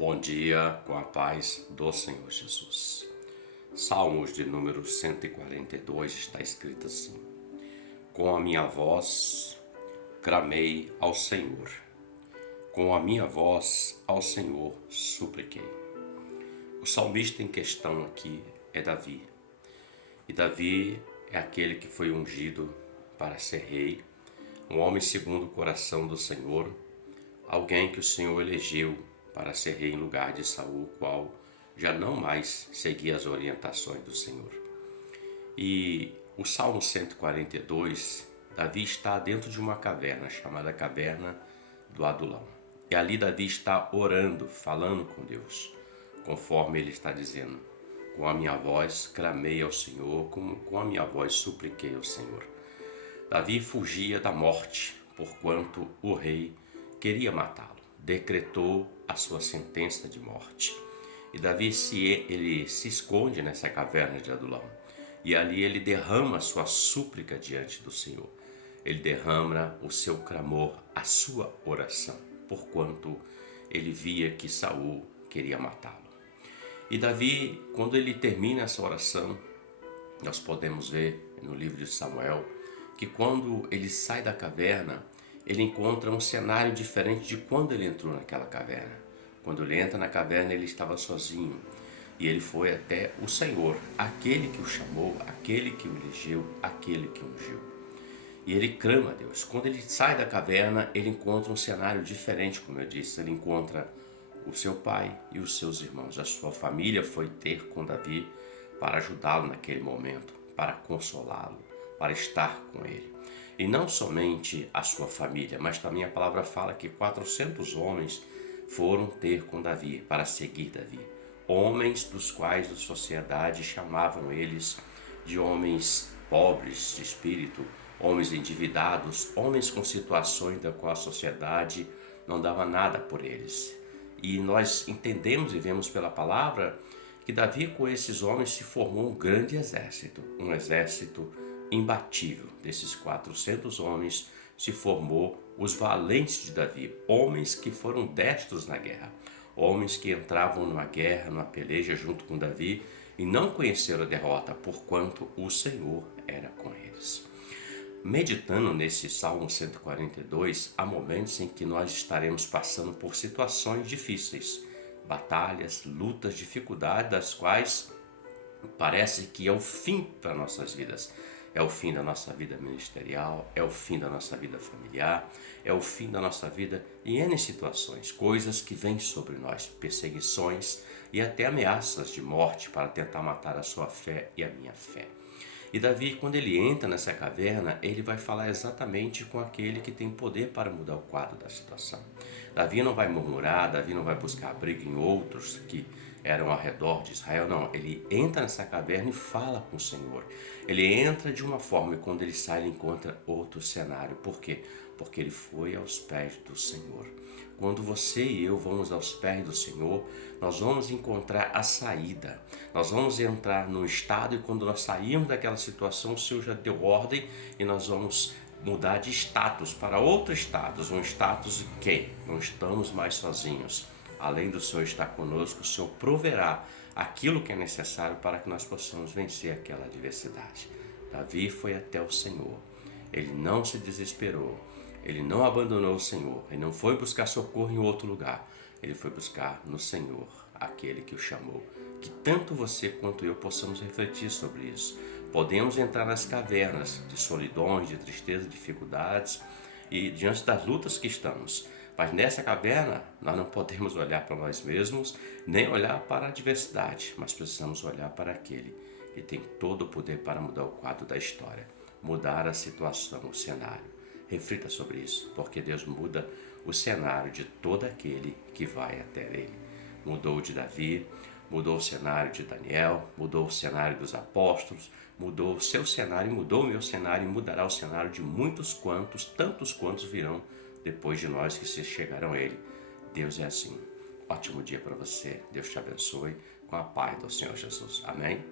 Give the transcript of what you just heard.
Bom dia, com a paz do Senhor Jesus. Salmos de número 142 está escrito assim: Com a minha voz clamei ao Senhor, com a minha voz ao Senhor supliquei. O salmista em questão aqui é Davi. E Davi é aquele que foi ungido para ser rei, um homem segundo o coração do Senhor, alguém que o Senhor elegeu para ser rei em lugar de Saul, o qual já não mais seguia as orientações do Senhor. E o Salmo 142, Davi está dentro de uma caverna chamada Caverna do Adulão. E ali Davi está orando, falando com Deus, conforme ele está dizendo: com a minha voz clamei ao Senhor, com a minha voz supliquei ao Senhor. Davi fugia da morte, porquanto o rei queria matá-lo. Decretou a sua sentença de morte. E Davi ele se esconde nessa caverna de Adulão. E ali ele derrama a sua súplica diante do Senhor. Ele derrama o seu clamor, a sua oração, porquanto ele via que Saul queria matá-lo. E Davi, quando ele termina essa oração, nós podemos ver no livro de Samuel que quando ele sai da caverna, ele encontra um cenário diferente de quando ele entrou naquela caverna. Quando ele entra na caverna, ele estava sozinho e ele foi até o Senhor, aquele que o chamou, aquele que o elegeu, aquele que o ungiu. E ele clama a Deus. Quando ele sai da caverna, ele encontra um cenário diferente, como eu disse. Ele encontra o seu pai e os seus irmãos. A sua família foi ter com Davi para ajudá-lo naquele momento, para consolá-lo, para estar com ele. E não somente a sua família, mas também a palavra fala que 400 homens foram ter com Davi, para seguir Davi. Homens dos quais a sociedade chamavam eles de homens pobres de espírito, homens endividados, homens com situações da qual a sociedade não dava nada por eles. E nós entendemos e vemos pela palavra que Davi, com esses homens, se formou um grande exército, um exército imbatível. Desses 400 homens se formou os valentes de Davi, homens que foram destros na guerra, homens que entravam numa guerra, numa peleja junto com Davi e não conheceram a derrota, porquanto o Senhor era com eles. Meditando nesse Salmo 142, há momentos em que nós estaremos passando por situações difíceis, batalhas, lutas, dificuldades, das quais parece que é o fim para nossas vidas. É o fim da nossa vida ministerial, é o fim da nossa vida familiar, é o fim da nossa vida em N situações, coisas que vêm sobre nós, perseguições e até ameaças de morte para tentar matar a sua fé e a minha fé. E Davi, quando ele entra nessa caverna, ele vai falar exatamente com aquele que tem poder para mudar o quadro da situação. Davi não vai murmurar, Davi não vai buscar briga em outros que eram ao redor de Israel, não. Ele entra nessa caverna e fala com o Senhor. Ele entra de uma forma e quando ele sai ele encontra outro cenário. Por quê? Porque ele foi aos pés do Senhor. Quando você e eu vamos aos pés do Senhor, nós vamos encontrar a saída. Nós vamos entrar no estado e quando nós sairmos daquela situação, o Senhor já deu ordem e nós vamos mudar de status para outro status, um status de que não estamos mais sozinhos. Além do Senhor estar conosco, o Senhor proverá aquilo que é necessário para que nós possamos vencer aquela adversidade. Davi foi até o Senhor. Ele não se desesperou. Ele não abandonou o Senhor. Ele não foi buscar socorro em outro lugar. Ele foi buscar no Senhor, aquele que o chamou. Que tanto você quanto eu possamos refletir sobre isso. Podemos entrar nas cavernas de solidões, de tristeza, de dificuldades e diante das lutas que estamos. Mas nessa caverna nós não podemos olhar para nós mesmos, nem olhar para a adversidade, mas precisamos olhar para aquele que tem todo o poder para mudar o quadro da história, mudar a situação, o cenário. Reflita sobre isso, porque Deus muda o cenário de todo aquele que vai até Ele. Mudou o de Davi, mudou o cenário de Daniel, mudou o cenário dos apóstolos, mudou o seu cenário, mudou o meu cenário e mudará o cenário de muitos quantos, tantos quantos virão depois de nós que se chegarão a Ele. Deus é assim. Ótimo dia para você. Deus te abençoe com a paz do Senhor Jesus. Amém?